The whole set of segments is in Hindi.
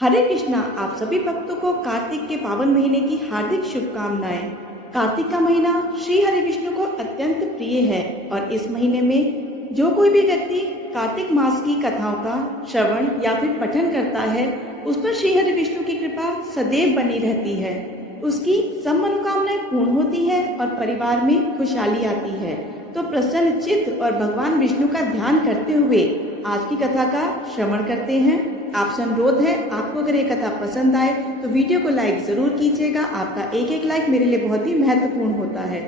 हरे कृष्णा। आप सभी भक्तों को कार्तिक के पावन महीने की हार्दिक शुभकामनाएं। कार्तिक का महीना श्री हरि विष्णु को अत्यंत प्रिय है और इस महीने में जो कोई भी व्यक्ति कार्तिक मास की कथाओं का श्रवण या फिर पठन करता है, उस पर श्री हरि विष्णु की कृपा सदैव बनी रहती है। उसकी सब मनोकामनाएं पूर्ण होती है और परिवार में खुशहाली आती है। तो प्रसन्न चित्त और भगवान विष्णु का ध्यान करते हुए आज की कथा का श्रवण करते हैं। आपसे अनुरोध है, आपको अगर ये कथा पसंद आए तो वीडियो को लाइक जरूर कीजिएगा। आपका एक एक लाइक मेरे लिए बहुत ही महत्वपूर्ण होता है।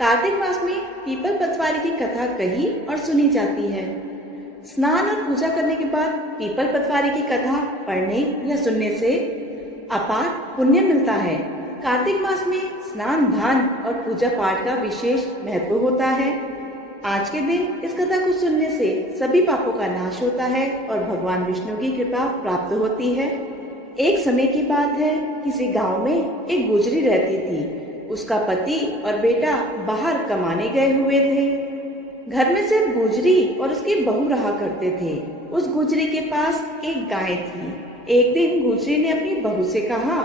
कार्तिक मास में पीपल पतवारी की कथा कही और सुनी जाती है। स्नान और पूजा करने के बाद पीपल पतवारी की कथा पढ़ने या सुनने से अपार पुण्य मिलता है। कार्तिक मास में स्नान दान और पूजा पाठ का विशेष महत्व होता है। आज के दिन इस कथा को सुनने से सभी पापों का नाश होता है और भगवान विष्णु की कृपा प्राप्त होती है। एक समय की बात है, किसी गांव में एक गुजरी रहती थी। उसका पति और बेटा बाहर कमाने गए हुए थे। घर में सिर्फ गुजरी और उसकी बहू रहा करते थे। उस गुजरी के पास एक गाय थी। एक दिन गुजरी ने अपनी बहू से कहा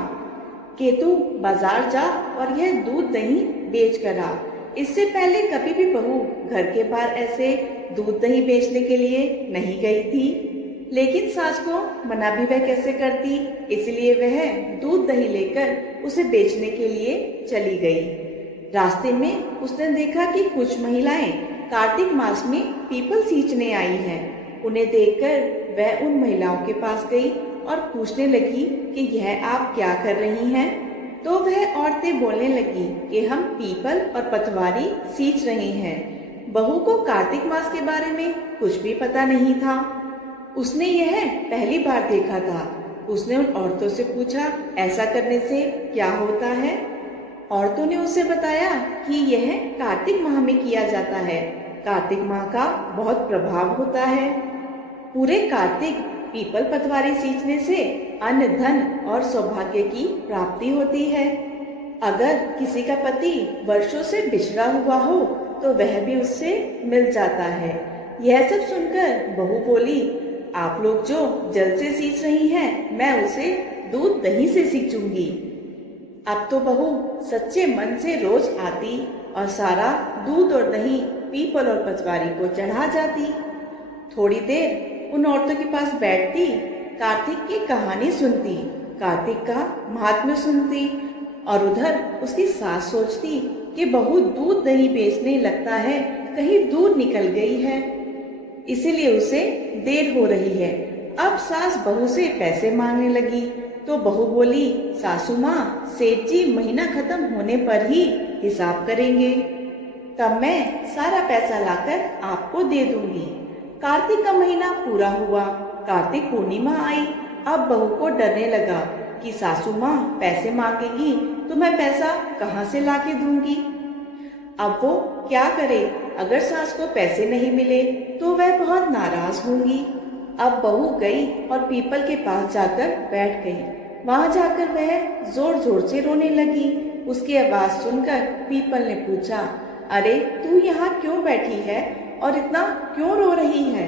कि तू बाजार जा और यह दूध दही बेच कर आ। इससे पहले कभी भी बहू घर के बाहर ऐसे दूध दही बेचने के लिए नहीं गई थी, लेकिन सास को मना भी वह कैसे करती, इसलिए वह दूध दही लेकर उसे बेचने के लिए चली गई। रास्ते में उसने देखा कि कुछ महिलाएं कार्तिक मास में पीपल सींचने आई हैं। उन्हें देखकर वह उन महिलाओं के पास गई और पूछने लगी कि यह आप क्या कर रही हैं? तो वह औरतें बोलने लगी कि हम पीपल और पतवारी सींच रहे हैं। बहू को कार्तिक मास के बारे में कुछ भी पता नहीं था। उसने यह पहली बार देखा था। उसने उन औरतों से पूछा, ऐसा करने से क्या होता है? औरतों ने उसे बताया कि यह कार्तिक माह में किया जाता है। कार्तिक माह का बहुत प्रभाव होता है। पूरे कार्तिक पीपल पतवारी सींचने से अन्न धन और सौभाग्य की प्राप्ति होती है। अगर किसी का पति वर्षों से बिछड़ा हुआ हो तो वह भी उससे मिल जाता है। यह सब सुनकर बहू बोली, आप लोग जो जल से सींच रही हैं, मैं उसे दूध दही से सींचूंगी। अब तो बहू सच्चे मन से रोज आती और सारा दूध और दही पीपल और पतवारी को चढ़ा जाती। थोड़ी देर उन औरतों के पास बैठती, कार्तिक की कहानी सुनती, कार्तिक का महात्म्य सुनती और उधर उसकी सास सोचती कि बहू दूध दही बेचने लगता है, कहीं दूर निकल गई है, इसीलिए उसे देर हो रही है। अब सास बहू से पैसे मांगने लगी तो बहू बोली, सासू माँ, सेठ जी महीना खत्म होने पर ही हिसाब करेंगे, तब मैं सारा पैसा लाकर आपको दे दूंगी। कार्तिक का महीना पूरा हुआ, कार्तिक पूर्णिमा आई। अब बहू को डरने लगा कि सासू माँ पैसे मांगेगी तो मैं पैसा कहाँ से लाके दूंगी। अब वो क्या करे? अगर सास को पैसे नहीं मिले तो वह बहुत नाराज होंगी। अब बहू गई और पीपल के पास जाकर बैठ गई। वहां जाकर वह जोर जोर से रोने लगी। उसकी आवाज सुनकर पीपल ने पूछा, अरे तू यहाँ क्यों बैठी है और इतना क्यों रो रही है?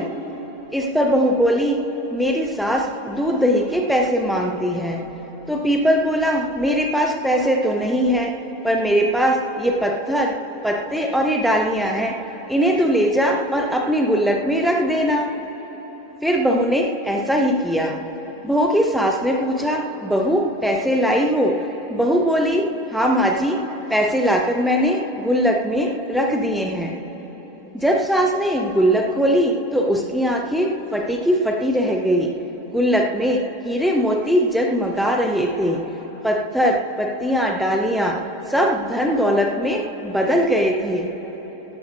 इस पर बहू बोली, मेरी सास दूध दही के पैसे मांगती है। तो पीपल बोला, मेरे पास पैसे तो नहीं है, पर मेरे पास ये पत्थर पत्ते और ये डालियां हैं, इन्हें तू ले जा और अपनी गुल्लक में रख देना। फिर बहू ने ऐसा ही किया। बहू की सास ने पूछा, बहू पैसे लाई हो? बहू बोली, हाँ माँ जी, पैसे लाकर मैंने गुल्लक में रख दिए हैं। जब सास ने गुल्लक खोली तो उसकी आंखें फटी की फटी रह गई। गुल्लक में हीरे मोती जगमगा रहे थे। पत्थर पत्तियां डालियां सब धन दौलत में बदल गए थे।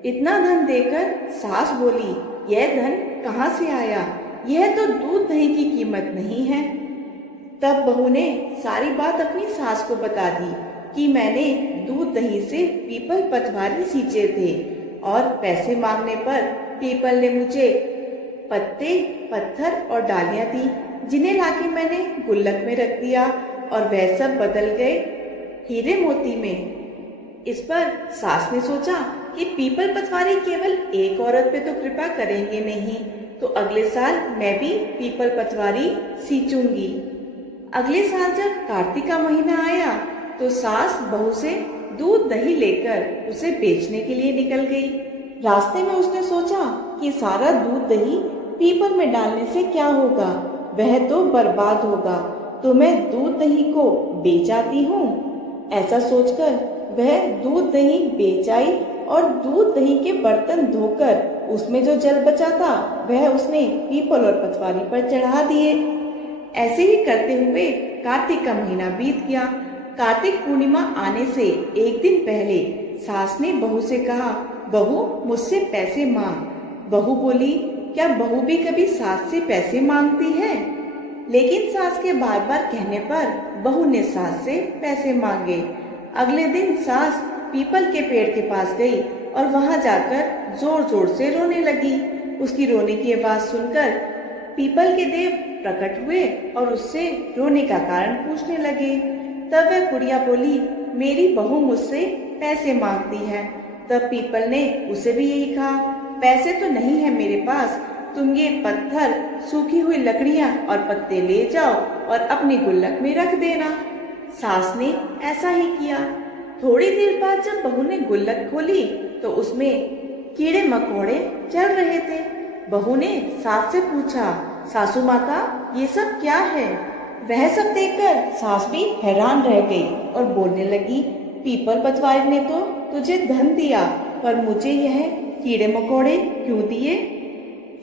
इतना धन देखकर सास बोली, यह धन कहाँ से आया? यह तो दूध दही की कीमत नहीं है। तब बहू ने सारी बात अपनी सास को बता दी कि मैंने दूध दही से पीपल पतवारी सींचे थे और पैसे मांगने पर पीपल ने मुझे पत्ते पत्थर और डालियां दी, जिन्हें लाके मैंने गुल्लक में रख दिया और वह सब बदल गए हीरे मोती में। इस पर सास ने सोचा कि पीपल पतवारी केवल एक औरत पे तो कृपा करेंगे नहीं, तो अगले साल मैं भी पीपल पतवारी सींचूंगी। अगले साल जब कार्तिक का महीना आया तो सास बहू से दूध दही लेकर उसे बेचने के लिए निकल गई। रास्ते में उसने सोचा कि सारा दूध दही पीपल में डालने से क्या होगा, वह तो बर्बाद होगा, तो मैं दूध दही को बेच आती हूँ। ऐसा सोचकर वह दूध दही बेच आई और दूध दही के बर्तन धोकर उसमें जो जल बचा था वह उसने पीपल और पटवारी पर चढ़ा दिए। ऐसे ही करते हुए कार्तिक का महीना बीत गया। कार्तिक पूर्णिमा आने से एक दिन पहले सास ने बहू से कहा, बहू मुझसे पैसे मांग। बहू बोली, क्या बहू भी कभी सास से पैसे मांगती है? लेकिन सास के बार बार कहने पर बहू ने सास से पैसे मांगे। अगले दिन सास पीपल के पेड़ के पास गई और वहां जाकर जोर जोर से रोने लगी। उसकी रोने की आवाज सुनकर पीपल के देव प्रकट हुए और उससे रोने का कारण पूछने लगे। तब वह बुढ़िया बोली, मेरी बहू मुझसे पैसे मांगती है। तब पीपल ने उसे भी यही कहा, पैसे तो नहीं है मेरे पास, तुम ये पत्थर, सूखी हुई लकड़ियां और पत्ते ले जाओ और अपनी गुल्लक में रख देना। सास ने ऐसा ही किया। थोड़ी देर बाद जब बहू ने गुल्लक खोली तो उसमें कीड़े मकोड़े चल रहे थे। बहू ने सास से पूछा, सासू माता ये सब क्या है? वह सब देखकर सास भी हैरान रह गई और बोलने लगी, पीपल पटवारी ने तो तुझे धन दिया, पर मुझे यह कीड़े मकोड़े क्यों दिए?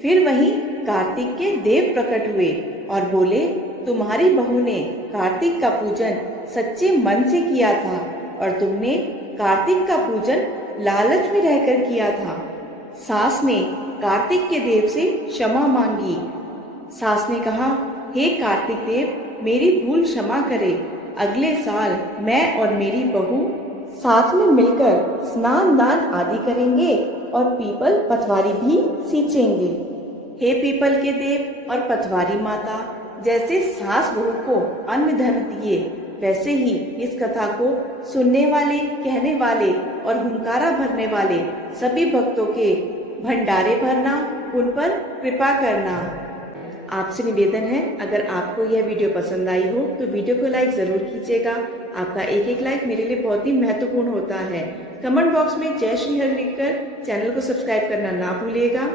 फिर वहीं कार्तिक के देव प्रकट हुए और बोले, तुम्हारी बहू ने कार्तिक का पूजन सच्चे मन से किया था और तुमने कार्तिक का पूजन लालच में रहकर किया था। सास ने कार्तिक के देव से क्षमा मांगी। सास ने कहा, हे कार्तिक देव, मेरी भूल क्षमा करे। अगले साल मैं और मेरी बहू साथ में मिलकर स्नान दान आदि करेंगे और पीपल पटवारी भी सींचेंगे। हे पीपल के देव और पटवारी माता, जैसे सास बहू को अन्न धन दिए, वैसे ही इस कथा को सुनने वाले, कहने वाले और हुंकारा भरने वाले सभी भक्तों के भंडारे भरना, उन पर कृपा करना। आपसे निवेदन है, अगर आपको यह वीडियो पसंद आई हो तो वीडियो को लाइक जरूर कीजिएगा। आपका एक एक लाइक मेरे लिए बहुत ही महत्वपूर्ण होता है। कमेंट बॉक्स में जय श्री हरि लिखकर चैनल को सब्सक्राइब करना ना भूलिएगा।